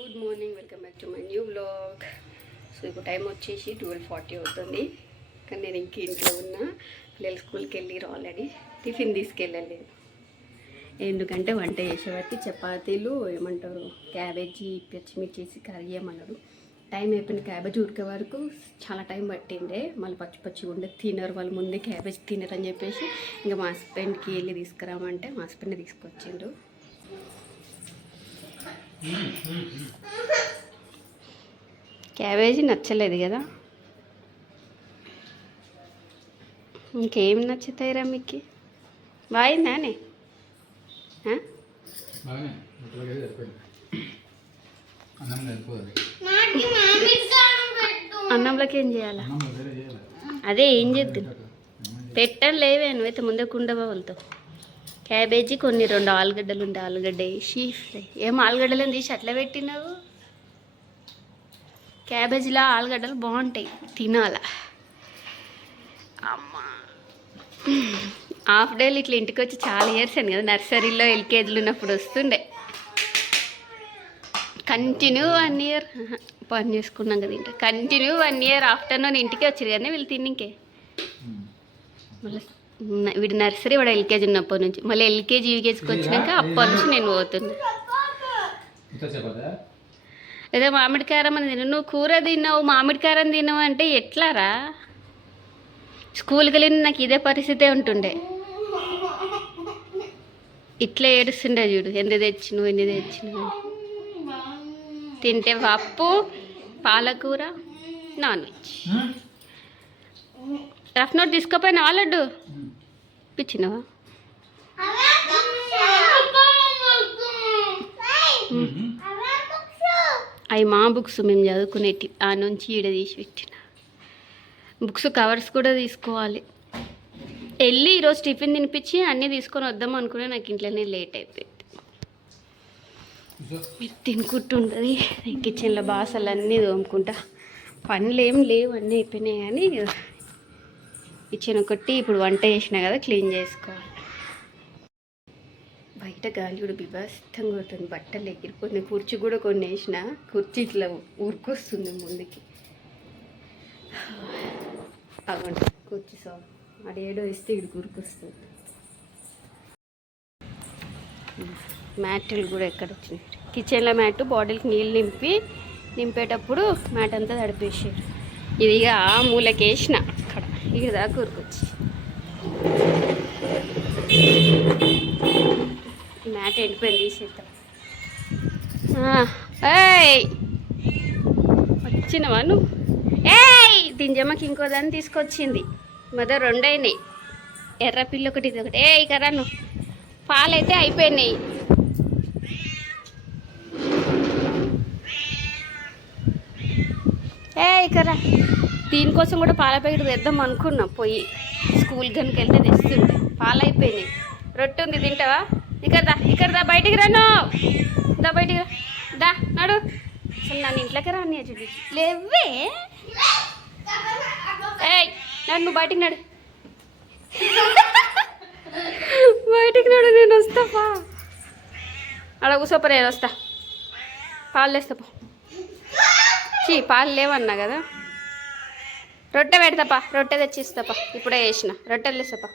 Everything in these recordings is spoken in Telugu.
Good morning, welcome back to my new vlog. So ఇప్పుడు టైం వచ్చేసి 12:40 అవుతుంది. కానీ నేను ఇంక ఇంట్లో ఉన్నా. పిల్లలు స్కూల్కి వెళ్ళిరు ఆల్రెడీ. టిఫిన్ తీసుకెళ్ళలేదు, ఎందుకంటే వంట చేసేవారికి చపాతీలు ఏమంటారు క్యాబేజీ పచ్చిమిర్చి కర్రీ చేయమన్నారు. టైం అయిపోయింది. క్యాబేజీ ఉడికే వరకు చాలా టైం పట్టిండే. మళ్ళీ పచ్చి ఉండే తినరు వాళ్ళు, ముందే క్యాబేజీ తినరు అని చెప్పేసి ఇంకా మా హస్బెండ్కి వెళ్ళి తీసుకురామంటే మా హస్బెండ్ తీసుకొచ్చిండు. క్యాబేజీ నచ్చలేదు కదా, ఇంకేం నచ్చుతాయిరా మీకు? బాగుందానే? అన్నంలోకి ఏం చేయాలా? అదే ఏం చేద్దాం, పెట్టని లేవే. నువ్వైతే ముందే కుండవా వెళ్తావు. క్యాబేజీ కొన్ని 2 ఆలుగడ్డలు ఉండే, ఆలుగడ్డ వేసి ఫ్రై. ఏం ఆలుగడ్డలను తీసి అట్లా పెట్టినావు? క్యాబేజీలో ఆలుగడ్డలు బాగుంటాయి, తినాల. అమ్మా హాఫ్ డేలు ఇట్లా ఇంటికి వచ్చి చాలా ఇయర్స్ అని కదా, నర్సరీలో ఎల్కేజీలు ఉన్నప్పుడు వస్తుండే. కంటిన్యూ 1 ఇయర్ పని చేసుకున్నాం కదా ఇంట. కంటిన్యూ 1 ఇయర్ ఆఫ్టర్నూన్ ఇంటికి వచ్చారు కానీ వీళ్ళు తిన్నికే. మళ్ళీ వీడు నర్సరీ, వాడు ఎల్కేజీ ఉన్నప్పటి నుంచి. మళ్ళీ ఎల్కేజీ యూకేజీకి వచ్చినాక అప్పటి నుంచి నేను పోతున్నా. ఏదో మామిడికారం అని తిన్నావు, నువ్వు కూర తిన్నావు, మామిడికారం తిన్నావు అంటే ఎట్లారా? స్కూల్కి వెళ్ళిన నాకు ఇదే పరిస్థితే ఉంటుండే. ఇట్లా ఏడుస్తుండే చూడు, ఎందుకు తెచ్చినావు. తింటే పప్పు, పాలకూర, నాన్ వెజ్. రఫ్ నోట్ తీసుకోపోయినా వాళ్ళడ్డు పిచ్చినవా? అవి మా బుక్స్ మేము చదువుకునేటి, ఆ నుంచి ఈడ తీసి పెట్టిన బుక్స్. కవర్స్ కూడా తీసుకోవాలి. వెళ్ళి ఈరోజు టిఫిన్ తినిపించి అన్నీ తీసుకొని వద్దాం అనుకునే, నాకు ఇంట్లోనే లేట్ అయిపోయింది. మీరు తినుకుంటుంటుంది కిచెన్లో బాసలు అన్నీ తోముకుంటా. పనులు ఏం లేవు, అన్నీ అయిపోయినాయి. కానీ కిచెన్ ఒకటి ఇప్పుడు వంట చేసినా కదా క్లీన్ చేసుకోవాలి. బయట గాలి కూడా బీభత్సంగా కొడుతుంది, బట్టలు ఎగిరిపోతుంది. కుర్చీ కూడా కొన్ని వేసిన, కుర్చీ ఇట్లా ఉరికొస్తుంది ముందుకి. అవ్వండి కుర్చీ సార్ అడేడో ఇస్తే ఇక్కడికి ఉరికొస్తుంది. మ్యాట్లు కూడా ఎక్కడ వచ్చినాయి? కిచెన్లో మ్యాట్, బాటిల్కి నీళ్ళు నింపేటప్పుడు మ్యాట్ అంతా తడిపేసారు. ఇది ఇక ఆ మూలకి వేసిన, అక్కడ ఇక్కడ దాకా ఉరికొచ్చి. మ్యాట్ ఎండిపోయింది, తీసేద్దాం. ఏయ్ వచ్చినవా నువ్వు? ఏయ్ దింజమ్మకి ఇంకో దాన్ని తీసుకొచ్చింది. మొదలు 2 అయినాయి, ఎర్ర పిల్ల ఒకటి, ఇది ఒకటి. ఏ ఇక రాను, పాలైతే అయిపోయినాయి. ఇకరా, దీనికోసం కూడా పాల ప్యాకెట్ తెద్దాం అనుకున్నాం. పోయి స్కూల్ కనుక వెళ్తే తెస్తుంటే పాలు అయిపోయినాయి. రొట్టె ఉంది, తింటావా? ఇక్కడ దా బయటికి రాను, దా బయటికి రా, దా నడు. అసలు నన్ను ఇంట్లోకి రాని చూడు, లేవే. ఏయ్ నన్ను బయటికి నడు, బయటికి నడు, నేను వస్తాపా. అలా కూసోప, నేను వస్తా. పాలు తెస్తాపా. పాలు లేవన్నా కదా. రొట్టె పెడతాపా, రొట్టె తెచ్చిస్తాపా. ఇప్పుడే వేసిన రొట్టెలు తెస్తాపా.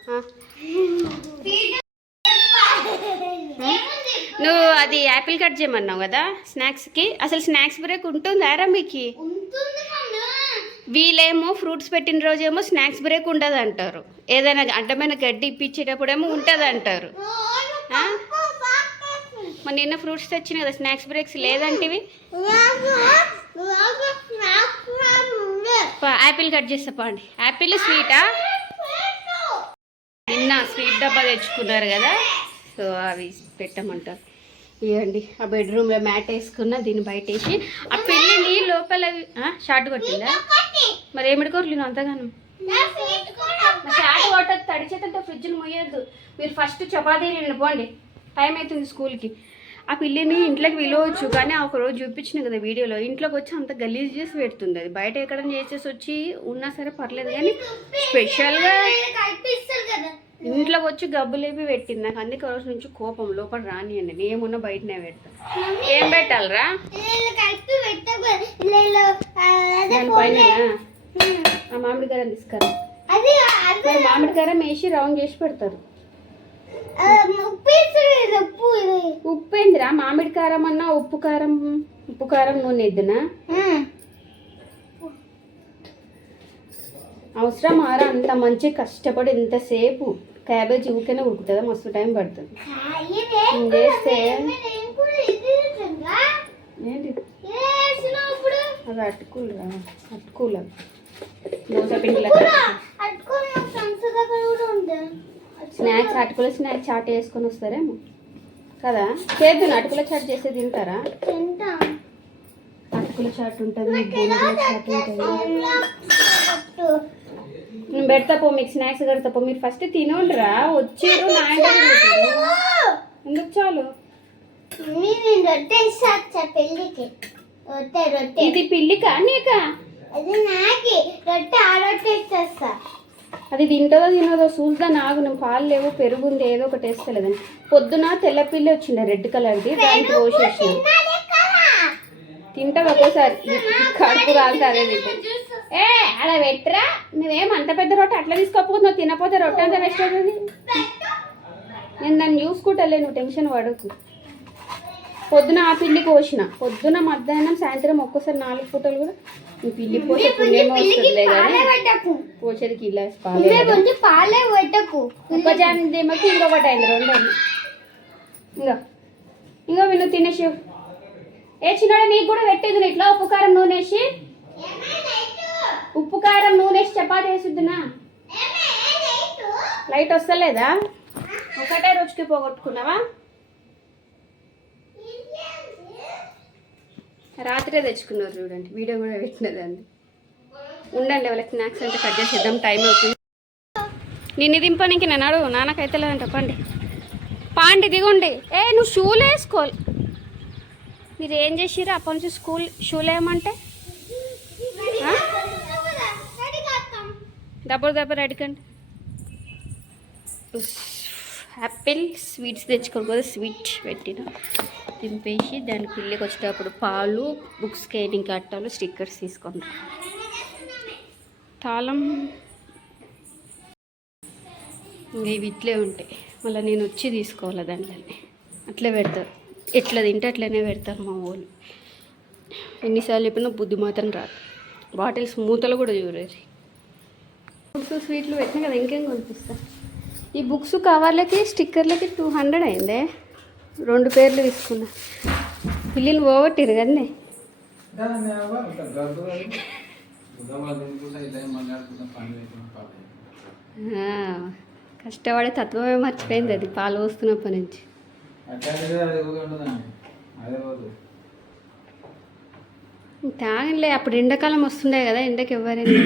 నువ్వు అది యాపిల్ కట్ చేయమన్నావు కదా స్నాక్స్కి. అసలు స్నాక్స్ బ్రేక్ ఉంటుందారా మీకు? వీళ్ళేమో ఫ్రూట్స్ పెట్టిన రోజేమో స్నాక్స్ బ్రేక్ ఉండదు అంటారు. ఏదైనా అడ్డమైన గడ్డి ఇప్పించేటప్పుడేమో ఉంటుంది అంటారు. మరి నిన్న ఫ్రూట్స్ తెచ్చిన కదా, స్నాక్స్ బ్రేక్స్ లేదంటివి. యాపిల్ కట్ చేస్తా అండి. యాపిల్ స్వీటా? నిన్న స్వీట్ డబ్బా తెచ్చుకున్నారు కదా, సో అవి పెట్టమంటారు. ఇవ్వండి. ఆ బెడ్రూమ్లో మ్యాట్ వేసుకున్నా, దీన్ని బయట వేసి. ఆ పిల్లిని లోపల షార్ట్ కొట్టిందా? మరి ఏమిటి కొట్టలేను అంతగానం? షార్ట్ కొట్టదు, తడిచేతంతో ఫ్రిడ్జ్ని మొయ్యద్దు. మీరు ఫస్ట్ చపాతీ నిండి పోండి, టైం అవుతుంది స్కూల్కి. ఆ పిల్లిని ఇంట్లోకి విలువచ్చు, కానీ ఒకరోజు చూపించిన కదా వీడియోలో, ఇంట్లోకి వచ్చి అంత గలీజ్ చేసి పెడుతుంది. అది బయట ఎక్కడ చేసేసి వచ్చి ఉన్నా సరే పర్లేదు, కానీ స్పెషల్గా ఇంట్లోకి వచ్చి గబ్బులేపి పెట్టింది నాకు. అందుకే రోజు నుంచి కోపం, లోపల రానియండి, ఏమున్నా బయటనే పెడతా. ఏం పెట్టాలరా దానిపైన? ఆ మామిడికారం తీసుకురా. మామిడికారం వేసి రౌండ్ చేసి పెడతారు. ఉప్పు ఏందిరా? మామిడి కారం అన్నా ఉప్పు కారం నూనె ఎద్దునా? అవసరం ఆరా అంత మంచి కష్టపడి ఇంతసేపు? క్యాబేజీ ఊరికేనే ఉడుకుతుందా? మస్తు టైం పడుతుంది చేస్తే. ఏంటి అది? అటుకులురా, అటుకులు దోశ పిండిలో స్నాక్స్. అటుకుల స్నాక్స్ చాట్ వేసుకొని వస్తారేమో కదా? చేద్దాం. అటుకుల చాట్ చేస్తే తింటారా? అటుకుల చాట్ ఉంటుంది, బూరెల చాట్ ఉంటుంది. నేను పెడతా పో, మీకు స్నాక్స్ కడతా పో. మీరు ఫస్ట్ తినోండిరా, వచ్చారు నా ఎందుకు? చాలు. ఇది పిల్లికా నీకా? అది తింటుందో తినదో చూద్దా. నాకు నేను పాలు లేవు, పెరుగు ఉంది, ఏదో ఒకటి వేస్తలేదని. పొద్దున తెల్ల పిల్లి వచ్చిండే రెడ్ కలర్ది, దానికి పోసేసి తింటావు ఒక్కోసారి. కడుపు కాలితే అదే తింటే. అలా పెట్టరా? నువ్వేం అంత పెద్ద రొట్టె అట్లా తీసుకోకపోతే నువ్వు తినపోతే రొట్టె అంతా వేస్ట్ అవుతుంది. నేను దాన్ని చూసుకుంటాలే, నువ్వు టెన్షన్ పడకు. పొద్దున ఆ పిల్లి కోసిన, పొద్దున మధ్యాహ్నం సాయంత్రం ఒక్కోసారి 4 పూటలు కూడా. ఈ పిల్లి పోసే పుణ్యమో వస్తుందిలే కానీ పోసేది గిలాస్ పాలే పెట్టకు. ఉపజామకి ఇంకొకటి అయింది, 2 అయింది. ఇంకా నువ్వు తినేసి. ఏ చిన్నోడా, నీకు కూడా పెట్టేది ఇట్లా ఉప్పు కారం నూనె వేసి. ఉప్పు కారం నూనె వేసి చపాతి వేసిద్దునా? లైట్ వస్తలేదా? ఒకటే రోజుకి పోగొట్టుకున్నావా? రాత్రే తెచ్చుకున్నారు చూడండి, వీడియో కూడా పెట్టినది అండి. ఉండండి, వాళ్ళకి స్నాక్స్ అంటే కట్ చేసేద్దాం, టైం అవుతుంది. నిన్ను దింపడానికి నేను అడుగు, నాన్నకైతే లేదంట. పాండి దిగుండి. నువ్వు షూలు వేసుకోవాలి. మీరు ఏం చేసిర్రు అప్పటి నుంచి షూలు వేయమంటే? దబ్బరు అడగండి. యాపిల్ స్వీట్స్ తెచ్చుకోరు కదా, స్వీట్ పెట్టిన దింపేసి దాని పిల్లికి వచ్చేటప్పుడు పాలు, బుక్స్ స్కేటింగ్ అట్టాలు, స్టిక్కర్స్ తీసుకోండి. తాళం ఇంకా ఇవి ఇట్లే ఉంటాయి, మళ్ళీ నేను వచ్చి తీసుకోవాలి దాంట్లో. అట్లే పెడతారు, ఎట్లా తింటే అట్లనే పెడతారు మా వాళ్ళు. ఎన్నిసార్లు చెప్పినా బుద్ధి మాత్రం రాదు. బాటిల్స్ మూతలు కూడా చూడరు. బుక్స్ స్వీట్లు పెట్టినా కదా, ఇంకేం కొనిపిస్తా. ఈ బుక్స్ కవర్లకి స్టిక్కర్లకి 200 అయిందే. 2 పేర్లు తీసుకున్నా. పిల్లిని పోగొట్టిరు కదండి. కష్టపడే తత్వమే మర్చిపోయింది అది పాలు పోస్తున్నప్పటి నుంచి. తాగలే, అప్పుడు ఎండాకాలం వస్తుండే కదా, ఎండకి ఎవరైనా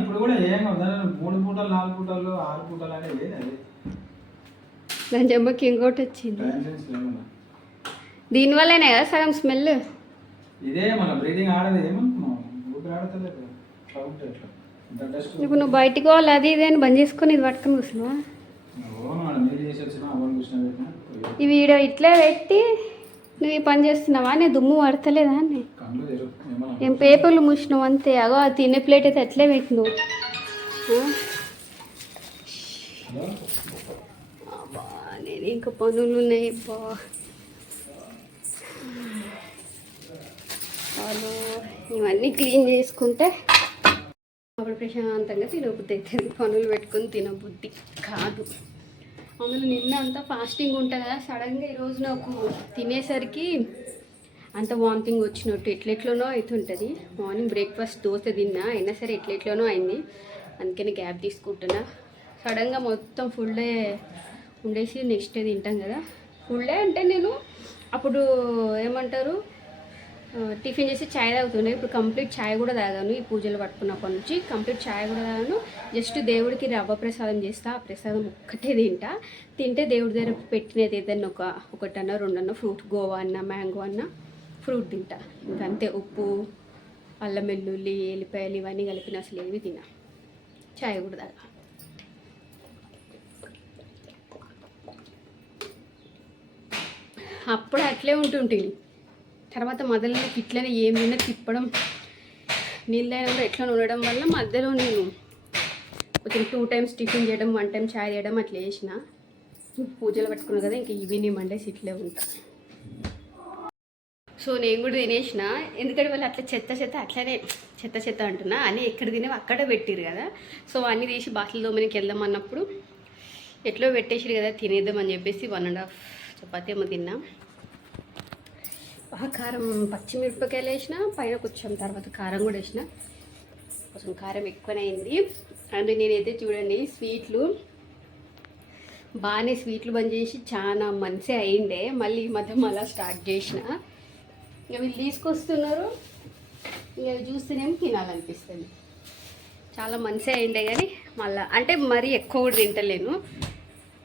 ఇప్పుడు కూడా ఏం 3 పూటలు 4 పూటలు 6 పూటలు అనేది దాని జమ్మకి ఇంకోటి వచ్చింది. దీనివల్లనే కదా సగం స్మెల్. ఇదే మన బ్రీడింగ్ ఆడది ఏమనుకున్నావు? ఆడతలేదు. ఇప్పుడు నువ్వు బయటికి పోవాలి అది ఇదే అని బంద్ చేసుకొని ఇది పట్టుకొని కూర్చున్నావా? ఈ వీడియో ఇట్లే పెట్టి నువ్వు ఈ పని చేస్తున్నావా? నేను దుమ్ము పడతలేదా అని ఏం పేపర్లు మూసినావు అంతే. అగో అది తినే ప్లేట్ అయితే ఎట్లే పెట్టినావు. నేను ఇంకా పనులు ఉన్నాయి బా. ఇవన్నీ క్లీన్ చేసుకుంటే అప్పుడు ప్రశాంతంగా తినబుద్ధి అవుతుంది. పనులు పెట్టుకొని తినబుద్ధి కాదు. అందులో నిన్న అంతా ఫాస్టింగ్ ఉంటా కదా, సడన్గా ఈరోజు నాకు తినేసరికి అంత వామిటింగ్ వచ్చినట్టు ఎట్లెట్లోనో అవుతుంటుంది. మార్నింగ్ బ్రేక్ఫాస్ట్ దోశ తిన్నా, అయినా సరే ఎట్లెట్లోనో అయింది. అందుకని గ్యాప్ తీసుకుంటున్నా. సడన్గా మొత్తం ఫుల్ డే ఉండేసి నెక్స్ట్ డే తింటాం కదా. ఫుల్ డే అంటే నేను అప్పుడు ఏమంటారు టిఫిన్ చేసి ఛాయ్ తాగుతుండే. ఇప్పుడు కంప్లీట్ ఛాయ్ కూడా తాగాను. ఈ పూజలు పట్టుకున్నప్పటి నుంచి కంప్లీట్ ఛాయ్ కూడా తాగాను. జస్ట్ దేవుడికి రవ్వ ప్రసాదం చేస్తా, ఆ ప్రసాదం ఒక్కటే తింటే దేవుడి దగ్గర పెట్టినది ఏదన్నా ఒకటన్నా 2 అన్న ఫ్రూట్, గోవా అన్న మ్యాంగో అన్న ఫ్రూట్ తింటా. ఇంకంతే. ఉప్పు, అల్లం వెల్లుల్లి, ఎల్లిపాయలు ఇవన్నీ కలిపిన అసలు ఏవి తినా. ఛాయ్ కూడా తాగా. అప్పుడు అట్లే ఉంటుంటుంది. తర్వాత మొదలైన ఇట్లనే ఏమైనా తిప్పడం నీళ్ళైనా కూడా ఎట్లా ఉండడం వల్ల మధ్యలో నేను కొంచెం 2 times టిఫిన్ చేయడం, 1 time చాయ్ చేయడం అట్లా చేసిన. పూజలు పట్టుకున్నాను కదా, ఇంకా ఈవినింగ్ మండేస్ ఇట్లే ఉంటా. సో నేను కూడా తినేసిన, ఎందుకంటే వాళ్ళు అట్లా చెత్త అట్లనే చెత్త అంటున్నా అని ఎక్కడ తినేవి అక్కడే పెట్టిరు కదా. సో అన్నీ తీసి బాటిల్ దోమనికి వెళ్దాం అన్నప్పుడు ఎట్లో పెట్టేసిరు కదా, తినేద్దాం అని చెప్పేసి 1.5 చపాతీ ఏమో తిన్నా. బాగా కారం, పచ్చిమిరపకాయలు వేసిన, పైన కొంచెం తర్వాత కారం కూడా వేసిన. కొంచెం కారం ఎక్కువనే అయింది. అండ్ నేనైతే చూడండి స్వీట్లు బాగానే బంద్ చేసి చాలా మంచిగా అయిండే. మళ్ళీ ఈ మధ్య మళ్ళీ స్టార్ట్ చేసిన. ఇక వీళ్ళు తీసుకొస్తున్నారు, ఇక అవి చూస్తేనేమో తినాలనిపిస్తుంది. చాలా మంచిగా అయిండే కానీ మళ్ళీ అంటే మరీ ఎక్కువ కూడా తింటలేను,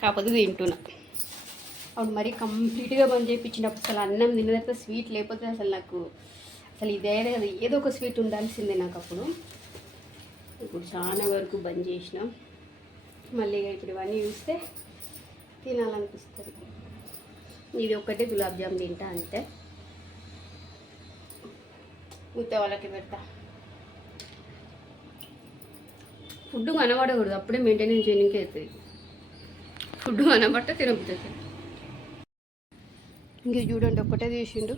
కాకపోతే తింటున్నా. అప్పుడు మరీ కంప్లీట్గా బంద్ చేయించినప్పుడు అసలు అన్నం తినలేక స్వీట్ లేకపోతే అసలు నాకు అసలు ఇదే కదా, ఏదో ఒక స్వీట్ ఉండాల్సిందే నాకు అప్పుడు. ఇప్పుడు చాలా వరకు బంద్ చేసిన. మళ్ళీ ఇప్పుడు ఇవన్నీ చూస్తే తినాలనిపిస్తుంది. ఇది ఒక్కటే గులాబ్ జామ్ తింటా అంతే, ఉత్త వాళ్ళకి పెడతా. ఫుడ్ కనబడకూడదు, అప్పుడే మెయింటెనెన్స్ చేయడానికి అవుతుంది. ఫుడ్ కనబట్ట తినబుతుంది. ఇంక చూడండి ఒక్కటే తీసిండు,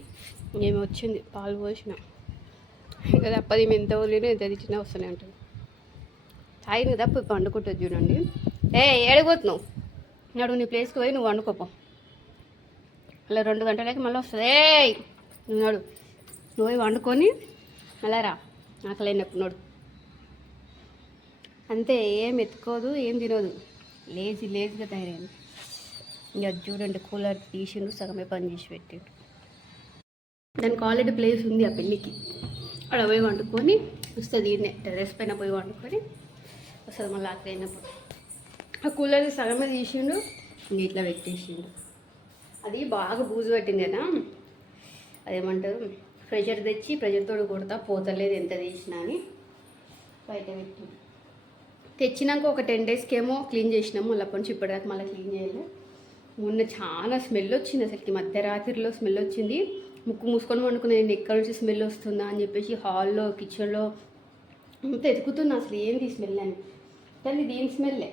ఏమి వచ్చింది పాలు పోసిన. ఇంకా తప్పది, మేము ఎంత వదిలినా ఎంత తెచ్చినా వస్తూనే ఉంటుంది. తాగిన తప్ప పండుకుంటుంది చూడండి. ఏడిపోతున్నావు నాడు, నీ ప్లేస్కి పోయి నువ్వు వండుకోపో. అలా 2 గంటలకి మళ్ళీ వస్తుంది. నువ్వు నాడు, నువ్వు పోయి వండుకొని అలా రా, ఆకలైనప్పుడు నోడు. అంతే, ఏం ఎత్తుకోదు, ఏం తినదు, లేజీగా తయారైంది. ఇంకా చూడండి కూలర్ తీసిండు, సగమే పని చేసి పెట్టిండు. దానికి ఆల్రెడీ ప్లేస్ ఉంది ఆ పెళ్ళికి. అక్కడ పోయి వండుకొని వస్తుంది. ఈయనే టెర్రస్ పైన పోయి వండుకొని వస్తుంది మళ్ళీ ఆకలి అయినప్పుడు. ఆ కూలర్ సగమే తీసిండు, ఇంక ఇట్లా పెట్టేసిండు. అది బాగా బూజు పట్టింది కదా, అదేమంటారు ప్రెషర్ తెచ్చి ప్రెషర్తో కొడతా, పోతలేదు ఎంత తీసినా అని బయట పెట్టి తెచ్చినాక ఒక 10 daysకి ఏమో క్లీన్ చేసినాము. మళ్ళీ అప్పటి నుంచి ఇప్పటిదాకా మళ్ళీ క్లీన్ చేయలేదు. మొన్న చాలా స్మెల్ వచ్చింది, అసలుకి మధ్యరాత్రిలో స్మెల్ వచ్చింది. ముక్కు మూసుకొని వండుకున్నా, నేను ఎక్కడి నుంచి స్మెల్ వస్తుందా అని చెప్పేసి హాల్లో కిచెన్లో అంత ఎతుకుతున్నా అసలు ఏంది స్మెల్ అని. కానీ దీని స్మెల్లే,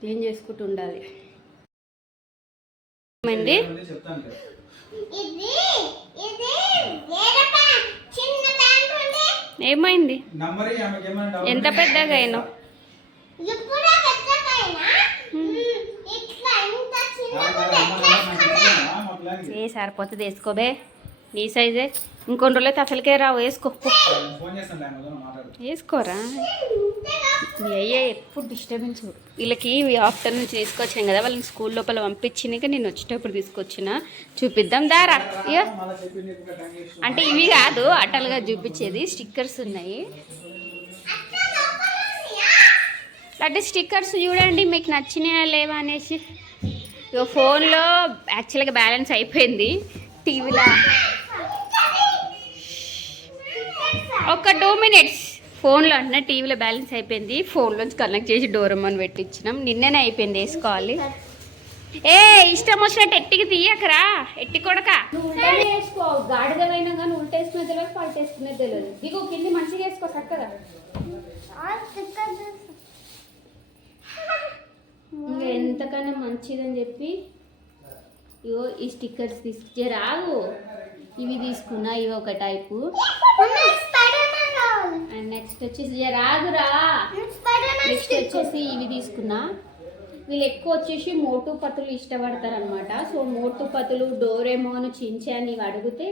క్లీన్ చేసుకుంటూ ఉండాలి. ఏమైంది, ఎంత పెద్దగా అయినా ఏ సరిపోతుంది, వేసుకోబే నీ సైజే. ఇంకొన్ని రోజులైతే అసలుకే రావు, వేసుకోరా. అయ్యే ఎప్పుడు డిస్టర్బెన్స్. వీళ్ళకి ఆఫ్టర్నూన్ నుంచి తీసుకొచ్చాను కదా, వాళ్ళని స్కూల్ లోపల పంపించినాక నేను వచ్చేటప్పుడు తీసుకొచ్చిన. చూపిద్దాం దారా. ఇక అంటే ఇవి కాదు అట్టలుగా చూపించేది, స్టిక్కర్స్ ఉన్నాయి. అంటే స్టిక్కర్స్ చూడండి మీకు నచ్చినాయా లేవా అనేసి. ఇక ఫోన్లో యాక్చువల్గా బ్యాలెన్స్ అయిపోయింది, టీవీలో ఒక 2 minutes. ఫోన్లో అన్న టీవీలో బ్యాలెన్స్ అయిపోయింది, ఫోన్లోంచి కనెక్ట్ చేసి డోరమోన్ పెట్టించినాం. నిన్ననే అయిపోయింది, వేసుకోవాలి. ఇష్టం వచ్చినట్టు ఎట్టికి తీయకరా, ఎట్టి కొడక వేసుకో. గాడిదైనా కానీ ఉల్టేసుకునే తెలియదు, పల్టేసుకునే తెలియదు. ఇగో కింది మంచిగా వేసుకో చక్కగా. ఇంకా ఎంతకన్నా మంచిదని చెప్పి ఇగో ఈ స్టిక్కర్స్ తీసుకొచ్చే రావు. ఇవి తీసుకున్నా, ఇవి ఒక టైపు. అండ్ నెక్స్ట్ వచ్చేసి రాగురా, నెక్స్ట్ వచ్చేసి ఇవి తీసుకున్నా. వీళ్ళు ఎక్కువ వచ్చేసి మోటు పతులు ఇష్టపడతారు అనమాట. సో మోటు పతులు, డోరేమోన్, చించాన్ ఇవి అడిగితే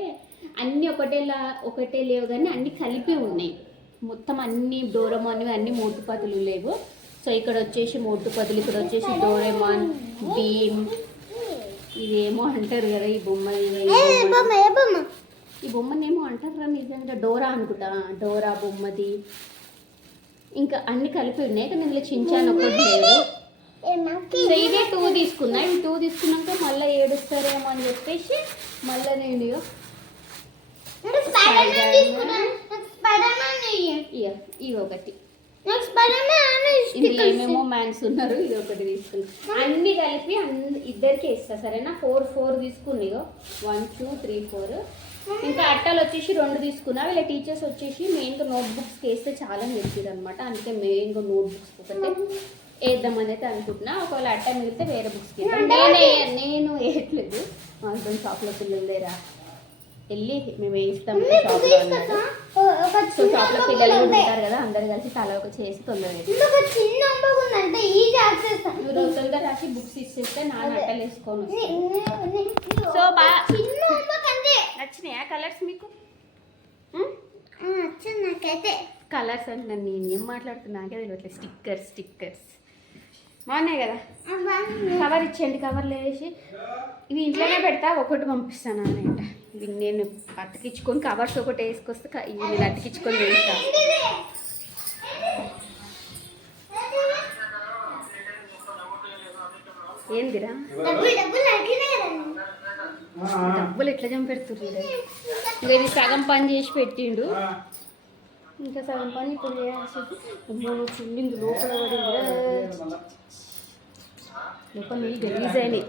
అన్నీ ఒకటే లేవు కానీ అన్నీ కలిపి ఉన్నాయి. మొత్తం అన్ని డోరేమోన్ అన్ని మోటు పతులు లేవు. సో ఇక్కడ వచ్చేసి మోటు పతులు, ఇక్కడ వచ్చేసి డోరేమోన్, భీమ్, ఇదేమో అంటారు కదా ఈ బొమ్మ, ఈ బొమ్మనేమో అంటారు రా నిజంగా, డోరా అనుకుంటా. డోరా బొమ్మది ఇంకా అన్ని కలిపి ఉన్నాయి. కానీ ఇందులో చించాన్ ఒకటి లేదు. సో ఇవే 2 తీసుకున్నా. ఇవి 2 తీసుకున్నాక మళ్ళీ ఏడుస్తారేమో అని చెప్పేసి మళ్ళీ నేను ఇవి ఒకటి ఇందులో ఏమేమో మ్యాన్స్ ఉన్నారు, ఇది ఒకటి తీసుకున్నా. అన్ని కలిపి ఇద్దరికి ఇస్తా సరేనా. 4 తీసుకున్నాయో 1 2 3 4. ఇంకా అట్టలు వచ్చేసి 2 తీసుకున్నా. వీళ్ళ టీచర్స్ వచ్చేసి మెయిన్గా నోట్బుక్స్కి వేస్తే చాలా చెప్పారు అనమాట. అందుకే మెయిన్గా నోట్బుక్స్ ఒకటే వేద్దామని అయితే అనుకుంటున్నా. ఒకవేళ అట్ట మిగిలితే వేరే బుక్స్కి నేను వేయట్లేదు. మా హస్బెండ్ షాప్లో పిల్లలు లేరా వెళ్ళి మేము వేయిస్తాం షాప్లో అన్నారు. సో షాప్లో పిల్లలు ఉంటారు కదా, అందరు కలిసి తల ఒక చేసి తొందరగా తొందర రాసి బుక్స్ ఇచ్చేస్తే నాన్న అట్టలు వేసుకొని వస్తాను. సో బాగా నచ్చినాయా కలర్స్ మీకు? నాకైతే కలర్స్ అంటే నేను ఏం మాట్లాడుతున్నా నాకే తెలియట్లేదు. స్టిక్కర్స్ బాగున్నాయి కదా. కవర్ ఇచ్చేయండి, కవర్లో వేసి ఇవి ఇంట్లోనే పెడతా, ఒకటి పంపిస్తాను అన్నమాట. ఇవి నేను అతికించుకొని కవర్స్ ఒకటి వేసుకొస్తే ఇవి నేను అతికించుకొని వేస్తాను. ఏందిరా డబ్బులు ఎట్లా చంపెడుతుర్రు? ఇంకా ఇది సగం పని చేసి పెట్టిండు, ఇంకా సగం పని ఇప్పుడు చేయాల్సి చుండింది. లోపల లోపల నీళ్ళు గలీజ్ అయినాయి.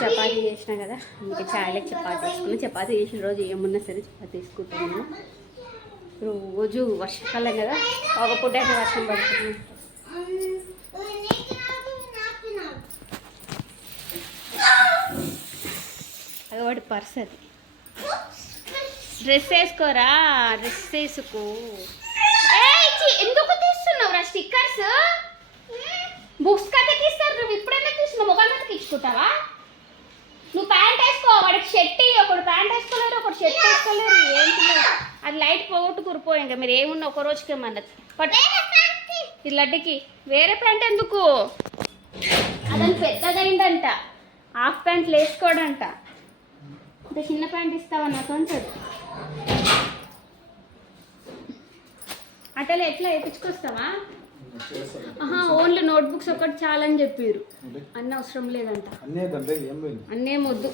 చపాతీ చేసినా కదా, ఇంకా చాయలకు చపాతీ వేసుకుని, చపాతీ చేసిన రోజు ఏమున్నా సరే చపాతీ వేసుకుంటాను. రోజు వర్షాకాలం కదా, ఒక పూట అయితే వర్షం పడుతుంది. అది వాడి పర్స్, అది డ్రెస్ వేసుకోరా, డ్రెస్ వేసుకో. ఎందుకు తీస్తున్నావురా స్టిక్కర్స్? బుక్స్ కథకి ఇస్తారు, నువ్వు ఇప్పుడైనా తీస్తున్నావు, మొబైల్ మీదకి ఇచ్చుకుంటావా? నువ్వు ప్యాంట్ వేసుకో, వాడికి షర్ట్, ఒకడు ప్యాంట్ వేసుకోలేరు, ఒకటి షర్ట్ వేసుకోలేరు. ఏంటి అది లైట్ పోగొట్టుకురిపోయి, ఇంకా మీరు ఏమున్నా ఒక రోజుకే మనది బట్ ఈ లడ్డుకి వేరే ప్యాంట్ ఎందుకు? అదని పెద్దదైందంట, హాఫ్ ప్యాంట్లు వేసుకోడంట. ఇంత చిన్న ప్యాంట్ ఇస్తావా నాకు అంటాడు. అటలో ఎట్లా వేయించుకొస్తావా? ఓన్లీ నోట్బుక్స్ ఒకటి చాలని చెప్పారు, అన్నీ అవసరం లేదంట. అన్నీ వద్దు,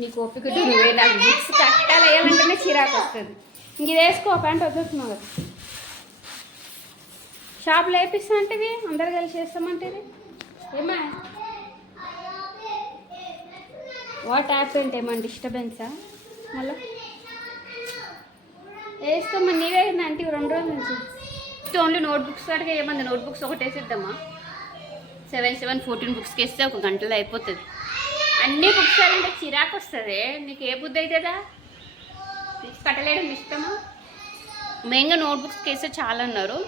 నీకు ఓపిక నువ్వే. నాకు బుక్స్ కట్టాలి వేయాలంటేనే చిరాకు వస్తుంది. ఇంక ఇది వేసుకో, ప్యాంట్ వద్దుతున్నావు కదా. షాప్లో వేపిస్తా అంటే అందరు కలిసి వేస్తామంటే ఏమా వాట్ హ్యాపెండ్? ఏమన్నా డిస్టర్బెన్సా? మళ్ళీ వేస్తామా నీవే అంటే 2 రోజుల నుంచి ఓన్లీ నోట్బుక్స్ కాడికి ఏమన్నా నోట్బుక్స్ ఒకటి వేసేద్దామా? 7 14 బుక్స్కి వేస్తే 1 గంటలో అయిపోతుంది. అన్నీ బుక్స్ అంటే చిరాకు వస్తుంది. నీకు ఏ బుద్ధి అవుతుందా? బుక్స్ కట్టలేడం ఇష్టమా? మెయిన్గా నోట్బుక్స్కి వేస్తే చాలా అన్నారు.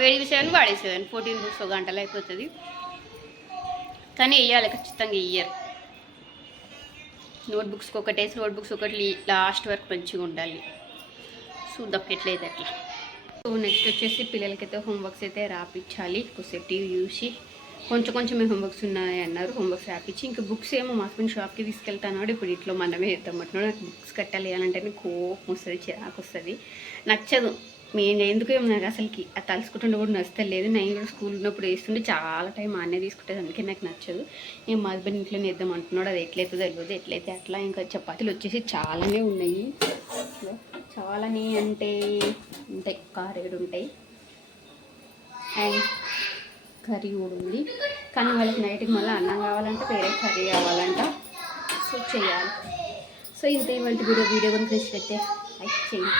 వేడి 7 వాడే 7 14 బుక్స్ 1 గంటలో అయిపోతుంది. కానీ వేయాలి ఖచ్చితంగా, ఇయ్యరు. నోట్బుక్స్కి ఒకటి వేసి నోట్బుక్స్ ఒకటి లాస్ట్ వరకు మంచిగా ఉండాలి. చూద్దాం ఎట్లయితే అట్లా. సో నెక్స్ట్ వచ్చేసి పిల్లలకైతే హోంవర్క్స్ అయితే రాపించాలి. కొద్దిసేపు టీవీ చూసి కొంచెం హోంవర్క్స్ ఉన్నాయి అన్నారు, హోంవర్క్స్ రాపించి ఇంకా బుక్స్ ఏమో మా హస్బెండ్ షాప్కి తీసుకెళ్తాను. ఇప్పుడు ఇంట్లో మనమే వేద్దామంటున్నాడు. నాకు బుక్స్ కట్టాలి వేయాలంటేనే కోపం వస్తుంది, చిరాకు వస్తుంది, నచ్చదు. నేను ఎందుకేమో నాకు అసలుకి అది తలుసుకుంటుండే కూడా నచ్చలేదు. నేను కూడా స్కూల్ ఉన్నప్పుడు వేస్తుంటే చాలా టైం ఆనే తీసుకుంటుంది, అందుకే నాకు నచ్చదు. నేను మా హస్బెండ్ ఇంట్లో వేద్దాం అంటున్నాడు. అది ఎట్లయితే తెలియదు, ఎట్లయితే అట్లా. ఇంకా చపాతీలు వచ్చేసి చాలానే ఉన్నాయి, చాలానే అంటే ఉంటాయి, 6-7 ఉంటాయి. అండ్ కర్రీ కూడా ఉంది, కానీ వాళ్ళకి నైట్కి మళ్ళీ అన్నం కావాలంటే వేరే కర్రీ కావాలంట. సో చేయాలి. సో ఇంతే ఇవాళ వీడియో కనుక నచ్చినట్లయితే లైక్ చేయండి.